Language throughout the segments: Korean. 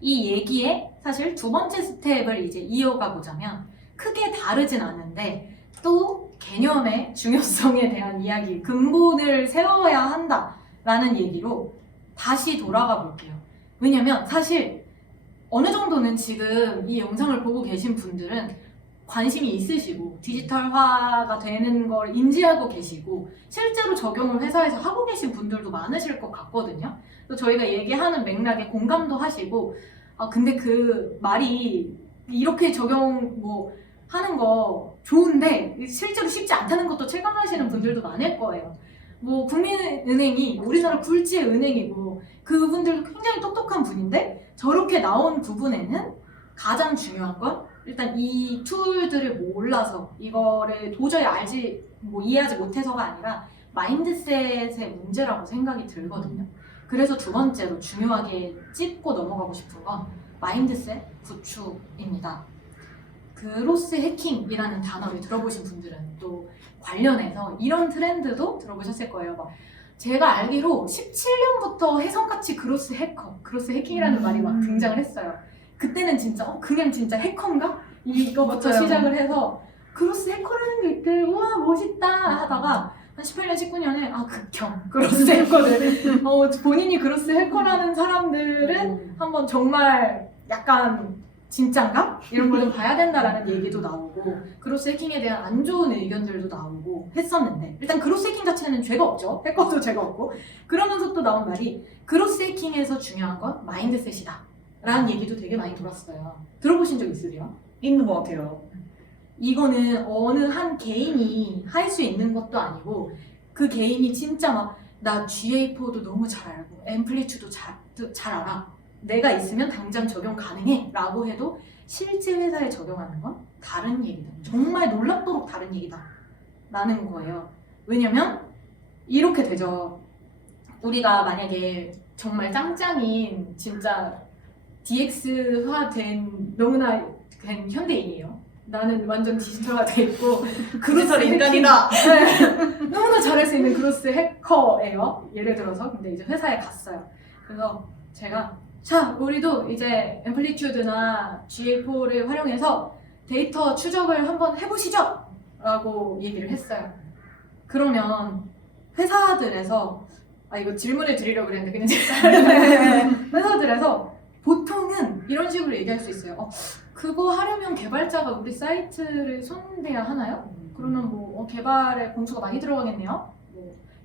이 얘기에 사실 두 번째 스텝을 이제 이어가 보자면 크게 다르진 않은데 또 개념의 중요성에 대한 이야기, 근본을 세워야 한다라는 얘기로 다시 돌아가 볼게요. 왜냐면 사실 어느 정도는 지금 이 영상을 보고 계신 분들은 관심이 있으시고 디지털화가 되는 걸 인지하고 계시고 실제로 적용을 회사에서 하고 계신 분들도 많으실 것 같거든요. 또 저희가 얘기하는 맥락에 공감도 하시고 근데 그 말이 이렇게 적용 하는 거 좋은데 실제로 쉽지 않다는 것도 체감하시는 분들도 많을 거예요. 국민은행이 우리나라 굴지의 은행이고 그분들도 굉장히 똑똑한 분인데 저렇게 나온 부분에는 가장 중요한 건 일단 이 툴들을 몰라서 이거를 도저히 이해하지 못해서가 아니라 마인드셋의 문제라고 생각이 들거든요. 그래서 두 번째로 중요하게 짚고 넘어가고 싶은 건 마인드셋 구축입니다. 그로스 해킹이라는 단어를 들어보신 분들은 또 관련해서 이런 트렌드도 들어보셨을 거예요. 제가 알기로 17년부터 혜성같이 그로스 해킹이라는 말이 막 등장을 했어요. 그때는 진짜 그냥 진짜 해커인가? 이거부터 맞아요. 시작을 해서 그로스 해커라는 게 있대, 우와 멋있다 하다가 한 18년, 19년에 극혐 그로스 해커들 본인이 그로스 해커라는 사람들은 한번 정말 약간 진짠가? 이런 걸 좀 봐야 된다라는 얘기도 나오고 그로스 해킹에 대한 안 좋은 의견들도 나오고 했었는데 일단 그로스 해킹 자체는 죄가 없죠. 해커도 죄가 없고 그러면서 또 나온 말이 그로스 해킹에서 중요한 건 마인드셋이다 라는 얘기도 되게 많이 들었어요. 들어보신 적 있으세요? 있는 것 같아요. 이거는 어느 한 개인이 할 수 있는 것도 아니고 그 개인이 진짜 나 GA4도 너무 잘 알고 앰플리튜도 잘 알아. 내가 있으면 당장 적용 가능해 라고 해도 실제 회사에 적용하는 건 다른 얘기다. 정말 놀랍도록 다른 얘기다 라는 거예요. 왜냐면 이렇게 되죠. 우리가 만약에 정말 짱짱인 진짜 DX화된 너무나 된 현대인이에요. 나는 완전 디지털화돼 있고 디지털 인간이다. 네. 너무나 잘할 수 있는 그로스 해커예요. 예를 들어서 근데 이제 회사에 갔어요. 그래서 제가 자 우리도 이제 앰플리튜드나 GA4를 활용해서 데이터 추적을 한번 해보시죠 라고 얘기를 했어요. 그러면 회사들에서 이거 질문을 드리려고 그랬는데 그냥 회사들에서 보통은 이런 식으로 얘기할 수 있어요. 그거 하려면 개발자가 우리 사이트를 손대야 하나요? 그러면 개발에 공수가 많이 들어가겠네요?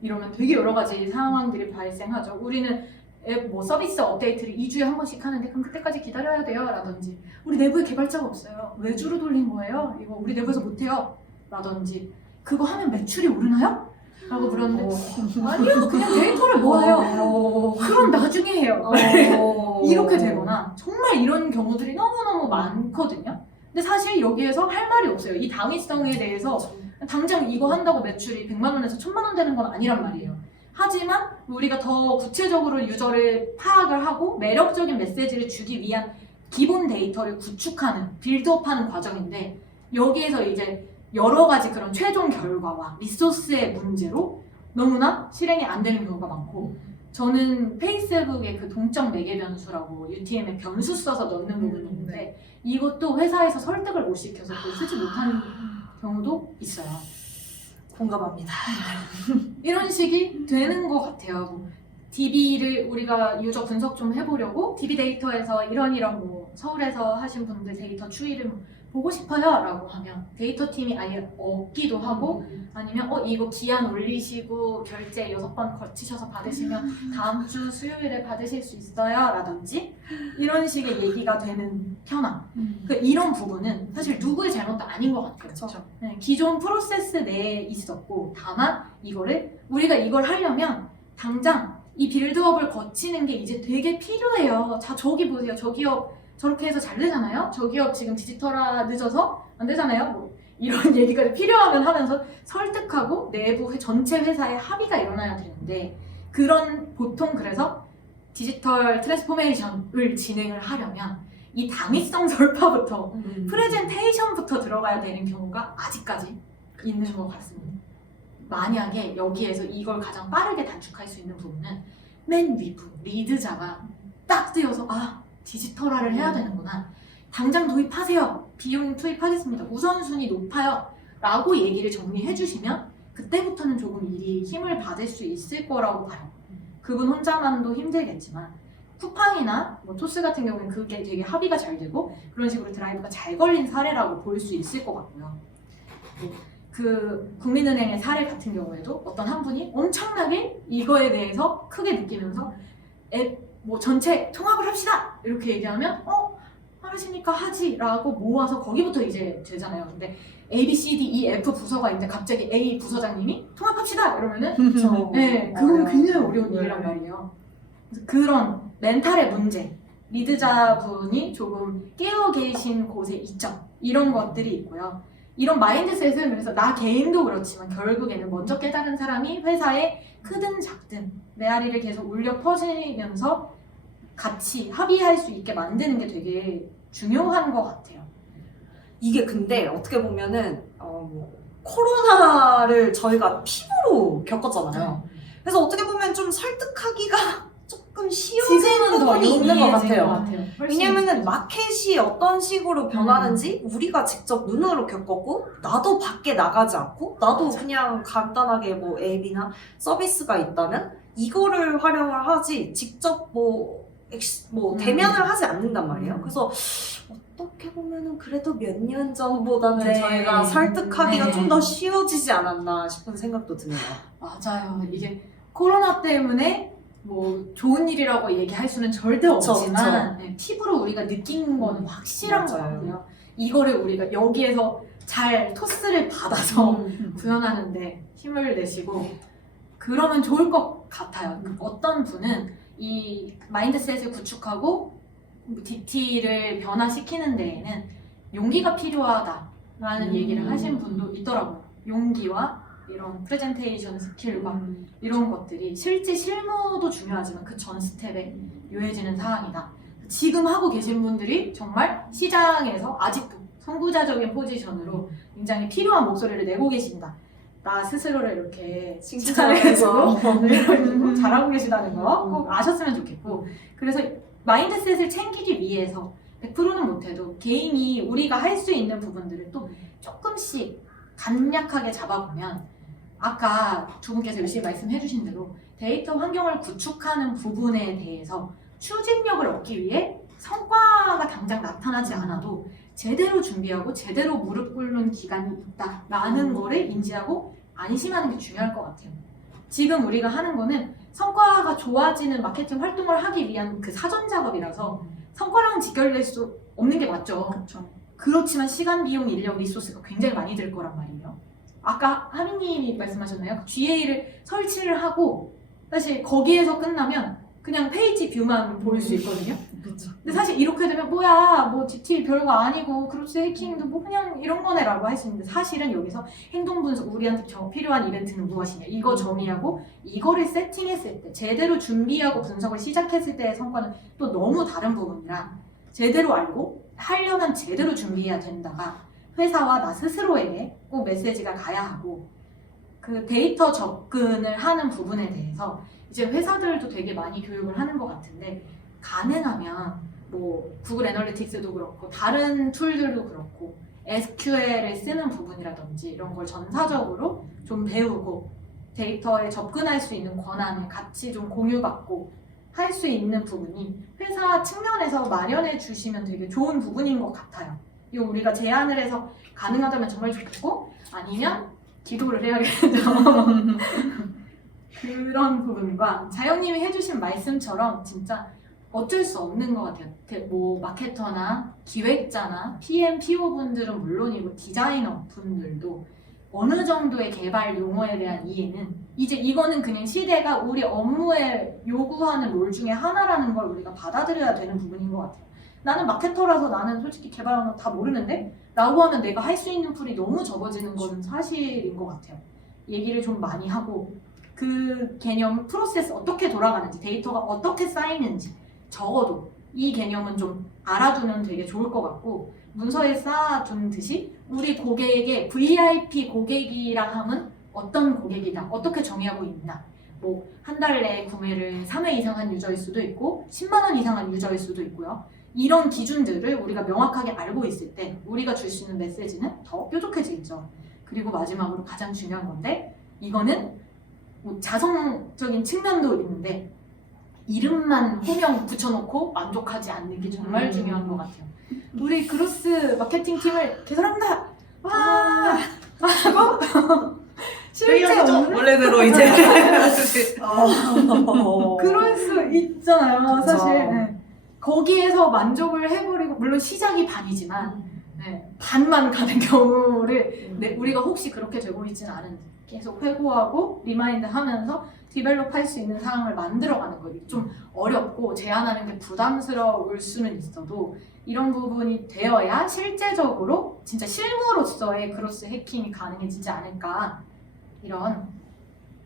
이러면 되게 여러 가지 상황들이 발생하죠. 우리는 앱 서비스 업데이트를 2주에 한 번씩 하는데 그럼 그때까지 기다려야 돼요? 라든지 우리 내부에 개발자가 없어요. 외주로 돌린 거예요? 이거 우리 내부에서 못해요? 라든지 그거 하면 매출이 오르나요? 라고 물었는데 아니요 그냥 데이터를 모아요. 그럼 나중에 해요. 이렇게 되거나 정말 이런 경우들이 너무너무 많거든요. 근데 사실 여기에서 할 말이 없어요. 이 당위성에 대해서 당장 이거 한다고 매출이 100만 원에서 1000만 원 되는 건 아니란 말이에요. 하지만 우리가 더 구체적으로 유저를 파악을 하고 매력적인 메시지를 주기 위한 기본 데이터를 구축하는, 빌드업하는 과정인데 여기에서 이제 여러 가지 그런 최종 결과와 리소스의 문제로 너무나 실행이 안 되는 경우가 많고 저는 페이스북의 그 동적 매개 변수라고 UTM에 변수 써서 넣는 부분이 있는데 이것도 회사에서 설득을 못 시켜서 그걸 쓰지 못하는 경우도 있어요. 공감합니다. 이런 식이 되는 것 같아요. DB를 우리가 유저 분석 좀 해보려고 DB 데이터에서 이런 서울에서 하신 분들 데이터 추이를 보고 싶어요 라고 하면 데이터 팀이 아예 없기도 하고 아니면 이거 기한 올리시고 결제 6번 거치셔서 받으시면 다음 주 수요일에 받으실 수 있어요 라든지 이런 식의 얘기가 되는 현황. 이런 부분은 사실 누구의 잘못도 아닌 것 같아요. 그렇죠. 네, 기존 프로세스 내에 있었고 다만 우리가 이걸 하려면 당장 이 빌드업을 거치는 게 이제 되게 필요해요. 자 저기 보세요. 저 기업 저렇게 해서 잘 되잖아요? 저 기업 지금 디지털화 늦어서 안 되잖아요? 이런 얘기가 필요하면 하면서 설득하고 내부 전체 회사의 합의가 일어나야 되는데 보통 그래서 디지털 트랜스포메이션을 진행을 하려면 이 당위성 설파부터 프레젠테이션부터 들어가야 되는 경우가 아직까지 있는 것 같습니다. 만약에 여기에서 이걸 가장 빠르게 단축할 수 있는 부분은 맨 위부 리드자가 딱 뜨여서 디지털화를 해야 되는구나. 당장 도입하세요. 비용 투입하겠습니다. 우선순위 높아요. 라고 얘기를 정리해 주시면 그때부터는 조금 일이 힘을 받을 수 있을 거라고 봐요. 그분 혼자만도 힘들겠지만 쿠팡이나 뭐 토스 같은 경우는 그게 되게 합의가 잘 되고 그런 식으로 드라이브가 잘 걸린 사례라고 볼 수 있을 것 같고요. 그 국민은행의 사례 같은 경우에도 어떤 한 분이 엄청나게 이거에 대해서 크게 느끼면서 앱 뭐 전체 통합을 합시다 이렇게 얘기하면 하시니까 하지라고 모아서 거기부터 이제 되잖아요. 근데 A, B, C, D, E, F 부서가 있는데 갑자기 A 부서장님이 통합합시다 이러면은 네, 그건 굉장히 어려운 일이란 말이에요. 그래서 그런 멘탈의 문제, 리드자분이 조금 깨어 계신 곳의 이점 이런 것들이 있고요. 이런 마인드셋은 그래서 나 개인도 그렇지만 결국에는 먼저 깨달은 사람이 회사에 크든 작든 메아리를 계속 울려 퍼지면서 같이 합의할 수 있게 만드는 게 되게 중요한 것 같아요. 이게 근데 어떻게 보면은 코로나를 저희가 피부로 겪었잖아요. 그래서 어떻게 보면 좀 설득하기가 조금 쉬워진 지금은 더 부분이 있는 것 용이해진 같아요. 것 같아요. 왜냐면은 마켓이 어떤 식으로 변하는지 우리가 직접 눈으로 겪었고 나도 밖에 나가지 않고 나도 맞아. 그냥 간단하게 뭐 앱이나 서비스가 있다면 이거를 활용을 하지 직접 뭐 대면을 하지 않는단 말이에요. 그래서 어떻게 보면은 그래도 몇 년 전보다는 네. 저희가 설득하기가 네. 좀 더 쉬워지지 않았나 싶은 생각도 드네요. 맞아요. 이게 코로나 때문에 뭐 좋은 일이라고 얘기할 수는 절대 그쵸, 없지만 네, 피부로 우리가 느낀 거는 확실한 것 맞아요. 같고요. 이거를 우리가 여기에서 잘 토스를 받아서 구현하는데 힘을 내시고 그러면 좋을 것 같아요. 어떤 분은 이 마인드셋을 구축하고 DT를 변화시키는 데에는 용기가 필요하다라는 얘기를 하신 분도 있더라고요. 용기와 이런 프레젠테이션 스킬과 이런 것들이 실제 실무도 중요하지만 그 전 스텝에 요해지는 사항이다. 지금 하고 계신 분들이 정말 시장에서 아직도 선구자적인 포지션으로 굉장히 필요한 목소리를 내고 계신다. 나 스스로를 이렇게 칭찬해주고 잘하고 계시다는 거 꼭 아셨으면 좋겠고 그래서 마인드셋을 챙기기 위해서 100%는 못해도 개인이 우리가 할 수 있는 부분들을 또 조금씩 간략하게 잡아보면 아까 두 분께서 열심히 말씀해 주신 대로 데이터 환경을 구축하는 부분에 대해서 추진력을 얻기 위해 성과가 당장 나타나지 않아도 제대로 준비하고 제대로 무릎 꿇는 기간이 있다라는 거를 인지하고 안심하는 게 중요할 것 같아요. 지금 우리가 하는 거는 성과가 좋아지는 마케팅 활동을 하기 위한 그 사전 작업이라서 성과랑은 직결될 수 없는 게 맞죠. 그렇죠. 그렇지만 시간, 비용, 인력, 리소스가 굉장히 많이 들 거란 말이에요. 아까 하민님이 말씀하셨나요? GA를 설치를 하고 사실 거기에서 끝나면 그냥 페이지 뷰만 볼 수 있거든요. 그렇죠. 근데 사실 이렇게 되면 뭐야 뭐 DT 별거 아니고 크로스 해킹도 뭐 그냥 이런 거네라고 할 수 있는데 사실은 여기서 행동 분석 우리한테 필요한 이벤트는 무엇이냐 이거 정의하고 이거를 세팅했을 때 제대로 준비하고 분석을 시작했을 때의 성과는 또 너무 다른 부분이라 제대로 알고 하려면 제대로 준비해야 된다가 회사와 나 스스로에게 꼭 메시지가 가야 하고 그 데이터 접근을 하는 부분에 대해서 이제 회사들도 되게 많이 교육을 하는 것 같은데 가능하면 뭐 구글 애널리틱스도 그렇고 다른 툴들도 그렇고 SQL을 쓰는 부분이라든지 이런 걸 전사적으로 좀 배우고 데이터에 접근할 수 있는 권한을 같이 좀 공유받고 할 수 있는 부분이 회사 측면에서 마련해 주시면 되게 좋은 부분인 것 같아요. 이거 우리가 제안을 해서 가능하다면 정말 좋겠고 아니면 기도를 해야겠죠. 그런 부분과 자영님이 해주신 말씀처럼 진짜 어쩔 수 없는 것 같아요. 뭐 마케터나 기획자나 PM, PO 분들은 물론이고 디자이너 분들도 어느 정도의 개발 용어에 대한 이해는 이제 이거는 그냥 시대가 우리 업무에 요구하는 롤 중에 하나라는 걸 우리가 받아들여야 되는 부분인 것 같아요. 나는 마케터라서 나는 솔직히 개발하는 거 다 모르는데? 라고 하면 내가 할 수 있는 풀이 너무 적어지는 건 사실인 것 같아요. 얘기를 좀 많이 하고 그 개념, 프로세스 어떻게 돌아가는지, 데이터가 어떻게 쌓이는지 적어도 이 개념은 좀 알아두면 되게 좋을 것 같고 문서에 쌓아둔 듯이 우리 고객에게 VIP 고객이라 함은 어떤 고객이다, 어떻게 정의하고 있나 뭐 한 달 내에 구매를 3회 이상 한 유저일 수도 있고 10만 원 이상 한 유저일 수도 있고요. 이런 기준들을 우리가 명확하게 알고 있을 때 우리가 줄 수 있는 메시지는 더 뾰족해지죠. 그리고 마지막으로 가장 중요한 건데 이거는 뭐 자성적인 측면도 있는데 이름만 호명 붙여놓고 만족하지 않는 게 정말 중요한 것 같아요. 우리 그로스 마케팅 팀을 개설합니다. 와 하고 실제 없는 원래대로 이제 그럴 수 있잖아요. 그쵸. 사실 네. 거기에서 만족을 해버리고 물론 시작이 반이지만 네, 반만 가는 경우를 우리가 혹시 그렇게 되고 있지는 않은지 계속 회고하고 리마인드 하면서 디벨롭 할 수 있는 상황을 만들어가는 거예요. 좀 어렵고 제안하는 게 부담스러울 수는 있어도 이런 부분이 되어야 실제적으로 진짜 실무로서의 그로스 해킹이 가능해지지 않을까 이런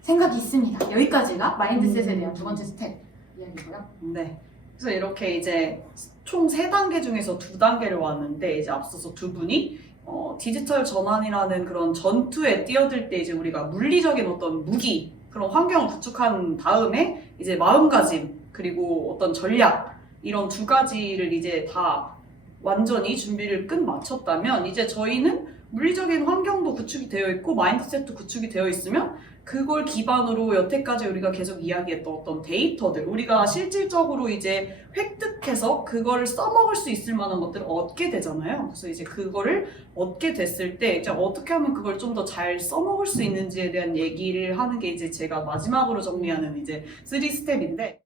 생각이 있습니다. 여기까지가 마인드셋에 대한 두 번째 스텝 이야기고요. 네. 그래서 이렇게 이제 총 3단계 중에서 2단계를 왔는데 이제 앞서서 두 분이 디지털 전환이라는 그런 전투에 뛰어들 때 이제 우리가 물리적인 어떤 무기 그런 환경을 구축한 다음에 이제 마음가짐 그리고 어떤 전략 이런 2가지를 이제 다 완전히 준비를 끝마쳤다면 이제 저희는 물리적인 환경도 구축이 되어 있고 마인드셋도 구축이 되어 있으면 그걸 기반으로 여태까지 우리가 계속 이야기했던 어떤 데이터들 우리가 실질적으로 이제 획득해서 그거를 써먹을 수 있을 만한 것들을 얻게 되잖아요. 그래서 이제 그거를 얻게 됐을 때 이제 어떻게 하면 그걸 좀 더 잘 써먹을 수 있는지에 대한 얘기를 하는 게 이제 제가 마지막으로 정리하는 이제 3스텝인데